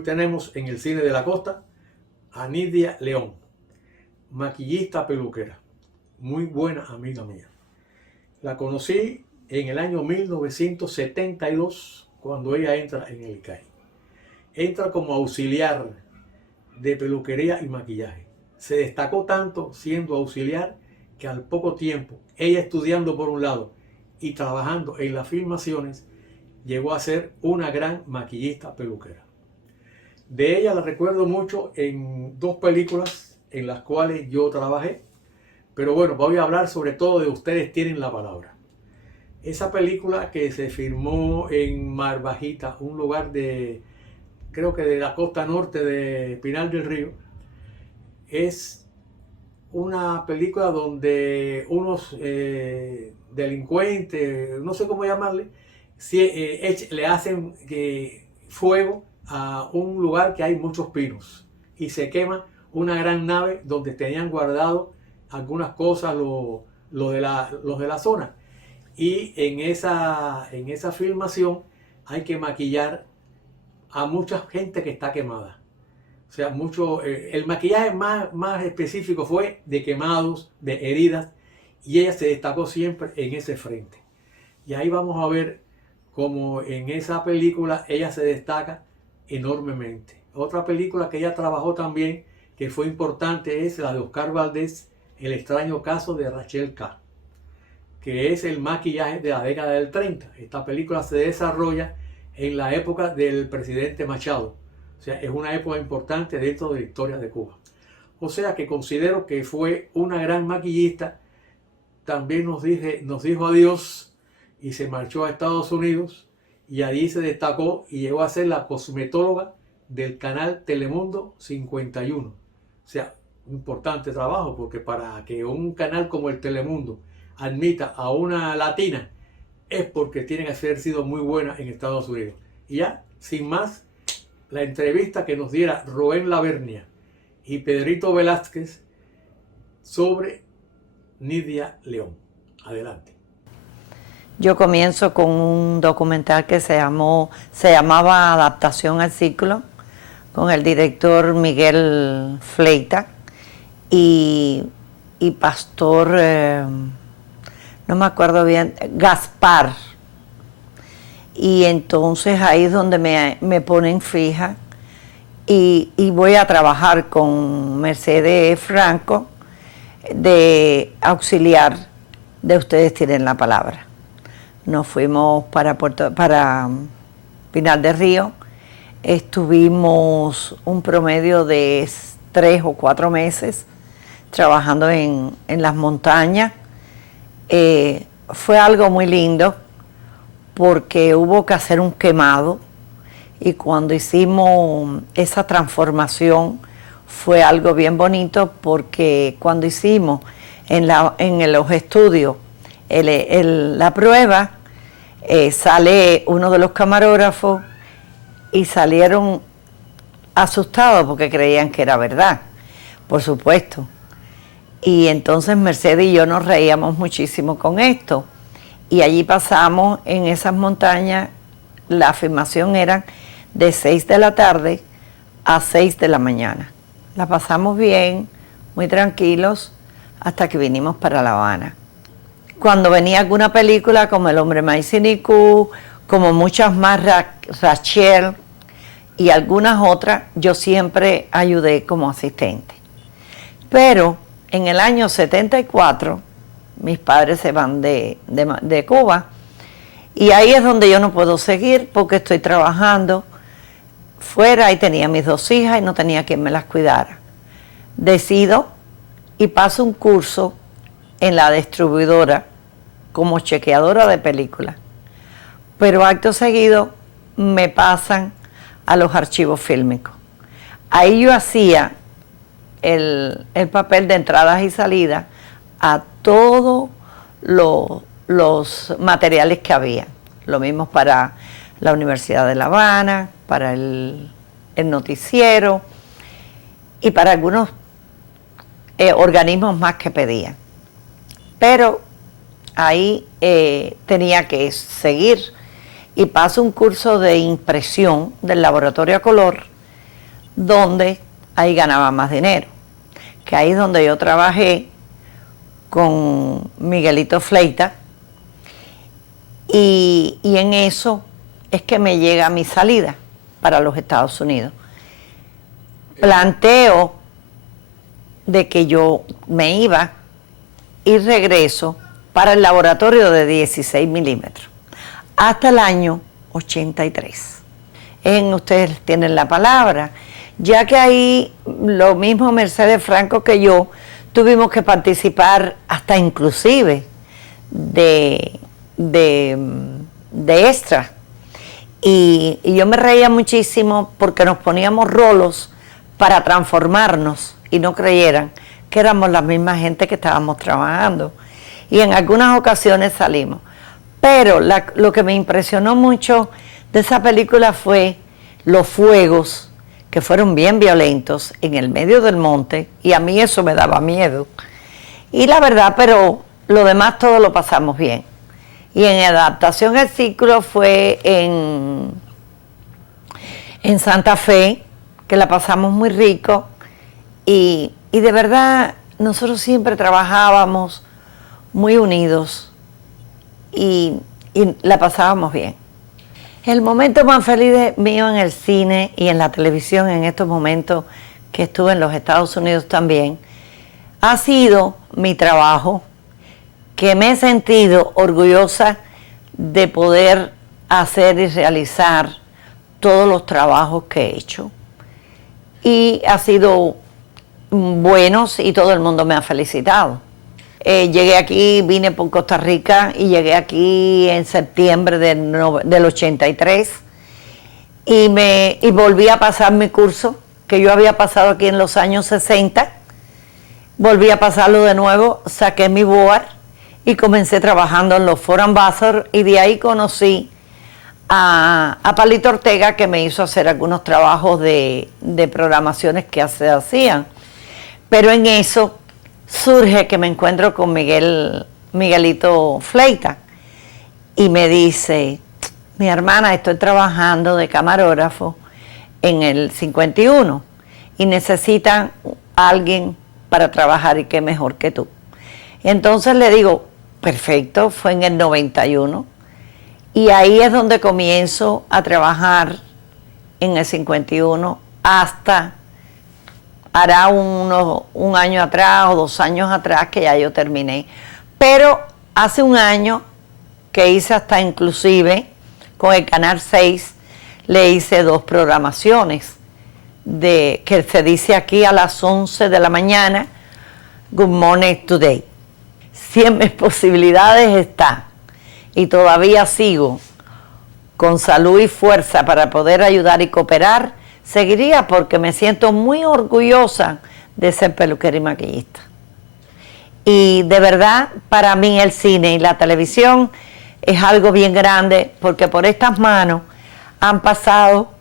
Hoy tenemos en el cine de la costa a Nidia León, maquillista peluquera, muy buena amiga mía. La conocí en el año 1972 cuando ella entra en el ICAI. Entra como auxiliar de peluquería y maquillaje. Se destacó tanto siendo auxiliar que al poco tiempo, ella estudiando por un lado y trabajando en las filmaciones, llegó a ser una gran maquillista peluquera. De ella la recuerdo mucho en dos películas en las cuales yo trabajé, pero bueno, voy a hablar sobre todo de Ustedes tienen la palabra. Esa película que se filmó en Mar Bajita, un lugar de, creo que de la costa norte de Pinar del Río, es una película donde unos delincuentes, no sé cómo llamarle, le hacen fuego a un lugar que hay muchos pinos y se quema una gran nave donde tenían guardado algunas cosas los de la zona. Y en esa filmación hay que maquillar a mucha gente que está quemada. O sea, el maquillaje más específico fue de quemados, de heridas, y ella se destacó siempre en ese frente. Y ahí vamos a ver cómo en esa película ella se destaca enormemente. Otra película que ella trabajó también, que fue importante, es la de Oscar Valdés, El extraño caso de Rachel K., que es el maquillaje de la década del 30. Esta película se desarrolla en la época del presidente Machado. O sea, es una época importante dentro de la historia de Cuba. O sea que considero que fue una gran maquillista. También nos dijo adiós y se marchó a Estados Unidos y allí se destacó y llegó a ser la cosmetóloga del canal Telemundo 51. O sea, un importante trabajo, porque para que un canal como el Telemundo admita a una latina es porque tiene que haber sido muy buena en Estados Unidos. Y ya, sin más, la entrevista que nos diera Rubén Lavernia y Pedrito Velázquez sobre Nidia León. Adelante. Yo comienzo con un documental que se llamaba Adaptación al Ciclo, con el director Miguel Fleita y pastor, no me acuerdo bien, Gaspar. Y entonces ahí es donde me ponen fija y voy a trabajar con Mercedes Franco de auxiliar de Ustedes tienen la palabra. Nos fuimos para Pinar del Río, estuvimos un promedio de 3 o 4 meses trabajando en las montañas. Fue algo muy lindo porque hubo que hacer un quemado y cuando hicimos esa transformación fue algo bien bonito, porque cuando hicimos en los estudios la prueba, sale uno de los camarógrafos y salieron asustados porque creían que era verdad, por supuesto. Y entonces Mercedes y yo nos reíamos muchísimo con esto. Y allí pasamos en esas montañas, la filmación era de 6 de la tarde a 6 de la mañana. La pasamos bien, muy tranquilos, hasta que vinimos para La Habana. Cuando venía alguna película como El hombre maíz y Nicú, como muchas más, Rachel y algunas otras, yo siempre ayudé como asistente. Pero en el año 74, mis padres se van de Cuba, y ahí es donde yo no puedo seguir porque estoy trabajando fuera y tenía mis 2 hijas y no tenía quien me las cuidara. Decido y paso un curso en la distribuidora como chequeadora de películas, pero acto seguido me pasan a los archivos fílmicos. Ahí yo hacía el papel de entradas y salidas a todos los materiales que había. Lo mismo para la Universidad de La Habana, para el noticiero y para algunos organismos más que pedían. Pero ahí tenía que seguir y paso un curso de impresión del laboratorio a color donde ahí ganaba más dinero, que ahí es donde yo trabajé con Miguelito Fleita, y en eso es que me llega mi salida para los Estados Unidos. Planteo de que yo me iba y regreso para el laboratorio de 16 milímetros hasta el año 83. Ustedes tienen la palabra, ya que ahí lo mismo Mercedes Franco que yo tuvimos que participar hasta inclusive de extra. Y yo me reía muchísimo porque nos poníamos rolos para transformarnos y no creyeran que éramos la misma gente que estábamos trabajando. Y en algunas ocasiones salimos. Pero lo que me impresionó mucho de esa película fue los fuegos, que fueron bien violentos en el medio del monte, y a mí eso me daba miedo. Y la verdad, pero lo demás todo lo pasamos bien. Y en adaptación al ciclo fue en Santa Fe, que la pasamos muy rico, y de verdad nosotros siempre trabajábamos muy unidos y la pasábamos bien. El momento más feliz mío en el cine y en la televisión en estos momentos que estuve en los Estados Unidos también, ha sido mi trabajo, que me he sentido orgullosa de poder hacer y realizar todos los trabajos que he hecho. Y ha sido buenos y todo el mundo me ha felicitado. Llegué aquí, vine por Costa Rica y llegué aquí en septiembre del 83 y volví a pasar mi curso que yo había pasado aquí en los años 60. Volví a pasarlo de nuevo, saqué mi board y comencé trabajando en los Ford Ambassador, y de ahí conocí a Palito Ortega, que me hizo hacer algunos trabajos de programaciones que se hacían. Pero en eso surge que me encuentro con Miguelito Fleita y me dice: mi hermana, estoy trabajando de camarógrafo en el 51 y necesitan a alguien para trabajar, y qué mejor que tú. Entonces le digo, perfecto, fue en el 91 y ahí es donde comienzo a trabajar en el 51 hasta hará un año atrás o 2 años atrás que ya yo terminé. Pero hace un año que hice hasta inclusive con el Canal 6, le hice 2 programaciones que se dice aquí a las 11 de la mañana, Good Morning Today. Si en mis posibilidades está y todavía sigo con salud y fuerza para poder ayudar y cooperar, seguiría, porque me siento muy orgullosa de ser peluquera y maquillista. Y de verdad, para mí el cine y la televisión es algo bien grande, porque por estas manos han pasado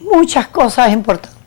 muchas cosas importantes.